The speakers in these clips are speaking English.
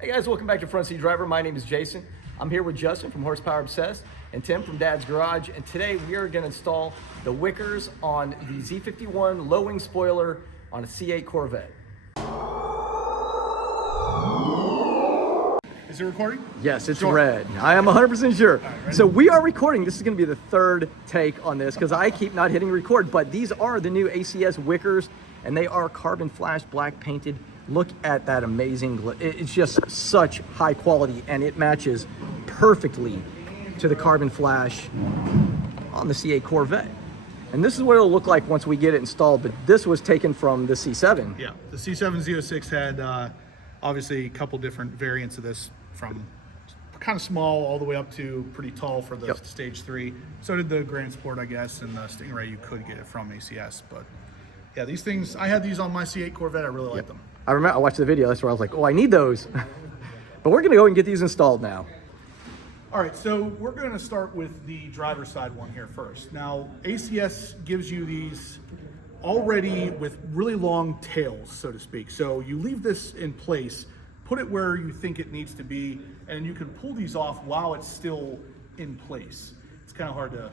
Hey guys, welcome back to Front Seat Driver. My name is Jason. I'm here with Justin from Horsepower Obsessed and Tim from Dad's Garage. And today we are going to install the Wickers on the Z51 low wing spoiler on a C8 Corvette. Is it recording? Yes, it's Sure. red. I am 100% sure. Right, So we are recording. This is going to be the third take on this because I keep not hitting record. But these are the new ACS Wickers, and they are carbon flash black painted. Look at that amazing, it's just such high quality, and it matches perfectly to the carbon flash on the C8 Corvette. And this is what it'll look like once we get it installed, but this was taken from the C7. Yeah, the C706 had obviously a couple different variants of this, from kind of small all the way up to pretty tall for the stage 3. So did the Grand Sport, I guess, and the Stingray. You could get it from ACS, but yeah, these things, I had these on my C8 Corvette. I really like them. I remember I watched the video, that's where I was like, oh, I need those. But we're gonna go and get these installed now. All right, so we're going to start with the driver's side one here first. Now, ACS gives you these already with really long tails, so to speak. So you leave this in place, put it where you think it needs to be, and you can pull these off while it's still in place. It's kind of hard to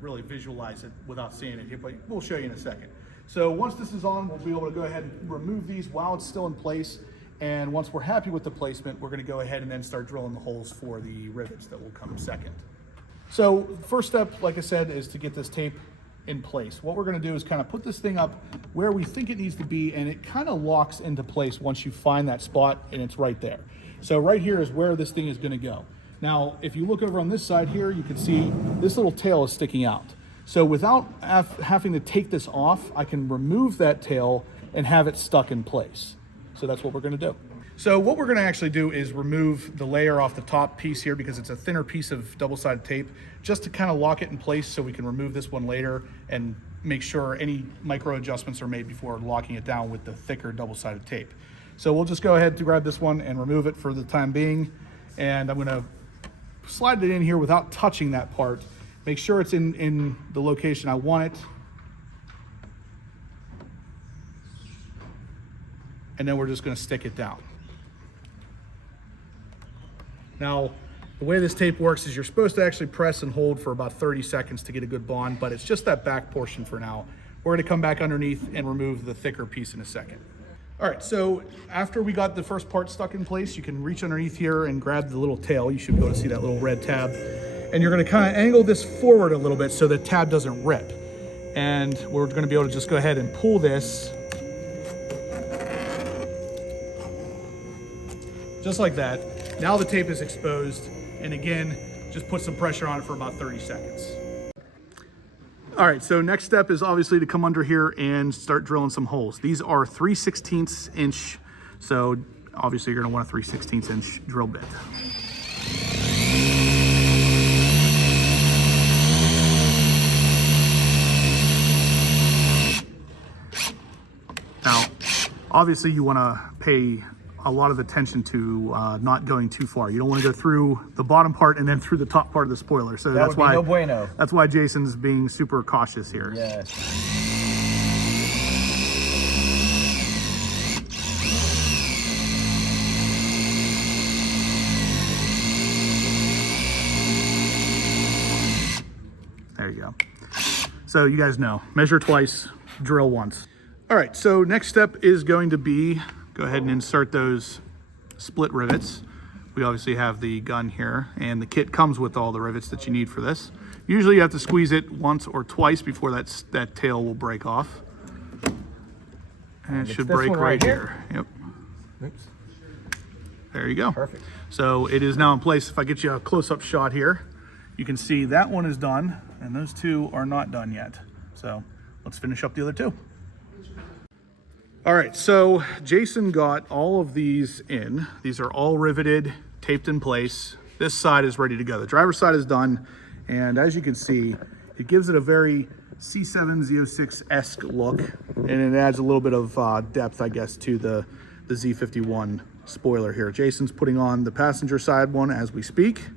really visualize it without seeing it here, but we'll show you in a second. So once this is on, we'll be able to go ahead and remove these while it's still in place. And once we're happy with the placement, we're going to go ahead and then start drilling the holes for the rivets that will come second. So first step, like I said, is to get this tape in place. What we're going to do is kind of put this thing up where we think it needs to be, and it kind of locks into place once you find that spot and it's right there. So right here is where this thing is going to go. Now, if you look over on this side here, you can see this little tail is sticking out. So without having to take this off, I can remove that tail and have it stuck in place. So that's what we're going to do. So what we're going to actually do is remove the layer off the top piece here, because it's a thinner piece of double-sided tape, just to kind of lock it in place so we can remove this one later and make sure any micro adjustments are made before locking it down with the thicker double-sided tape. So we'll just go ahead to grab this one and remove it for the time being. And I'm going to slide it in here without touching that part. Make sure it's in the location I want it. And then we're just going to stick it down. Now, the way this tape works is you're supposed to actually press and hold for about 30 seconds to get a good bond, but it's just that back portion for now. We're going to come back underneath and remove the thicker piece in a second. All right, so after we got the first part stuck in place, you can reach underneath here and grab the little tail. You should be able to see that little red tab. And you're going to kind of angle this forward a little bit so the tab doesn't rip. And we're going to be able to just go ahead and pull this just like that. Now the tape is exposed, and again, just put some pressure on it for about 30 seconds. All right, so next step is obviously to come under here and start drilling some holes. These are 3/16 inch, so obviously you're gonna want a 3/16 inch drill bit. Now, obviously you wanna pay a lot of attention to not going too far. You don't want to go through the bottom part and then through the top part of the spoiler. So that's why no bueno. That's why Jason's being super cautious here. Yes. There you go. So you guys know, measure twice, drill once. All right, so next step is going to be, go ahead and insert those split rivets. We obviously have the gun here, and the kit comes with all the rivets that you need for this. Usually you have to squeeze it once or twice before that tail will break off. And it should break right here. Yep. Oops. There you go. Perfect. So it is now in place. If I get you a close-up shot here, you can see that one is done, and those two are not done yet. So let's finish up the other two. All right, so Jason got all of these in. These are all riveted, taped in place. This side is ready to go. The driver's side is done, and as you can see, it gives it a very C706-esque look, and it adds a little bit of depth, I guess, to the Z51 spoiler here. Jason's putting on the passenger side one as we speak.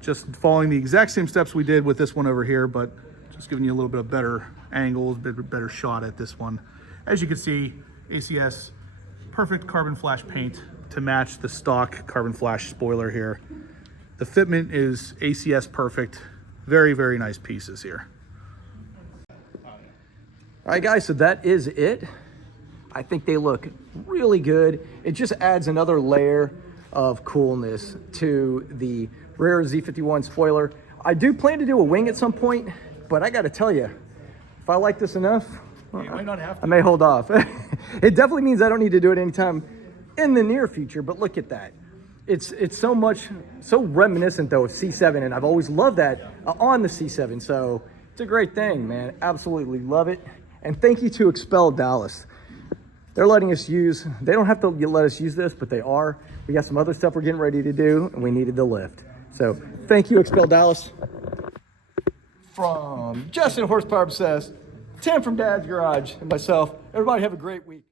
Just following the exact same steps we did with this one over here, but just giving you a little bit of better angles, better shot at this one. As you can see, ACS perfect carbon flash paint to match the stock carbon flash spoiler here. The fitment is ACS perfect. Very, very nice pieces here. All right, guys, so that is it. I think they look really good. It just adds another layer of coolness to the rear Z51 spoiler. I do plan to do a wing at some point, but I got to tell you, if I like this enough, You might not have to. I may hold off. It definitely means I don't need to do it anytime in the near future, but look at that. It's so reminiscent though of C7, and I've always loved that on the C7, so it's a great thing, man. Absolutely love it. And thank you to Expel Dallas. They're letting us use, they don't have to let us use this, but they are. We got some other stuff we're getting ready to do, and we needed the lift. So thank you, Expel Dallas. From Justin Horsepower Obsessed, Tim from Dad's Garage, and myself, everybody have a great week.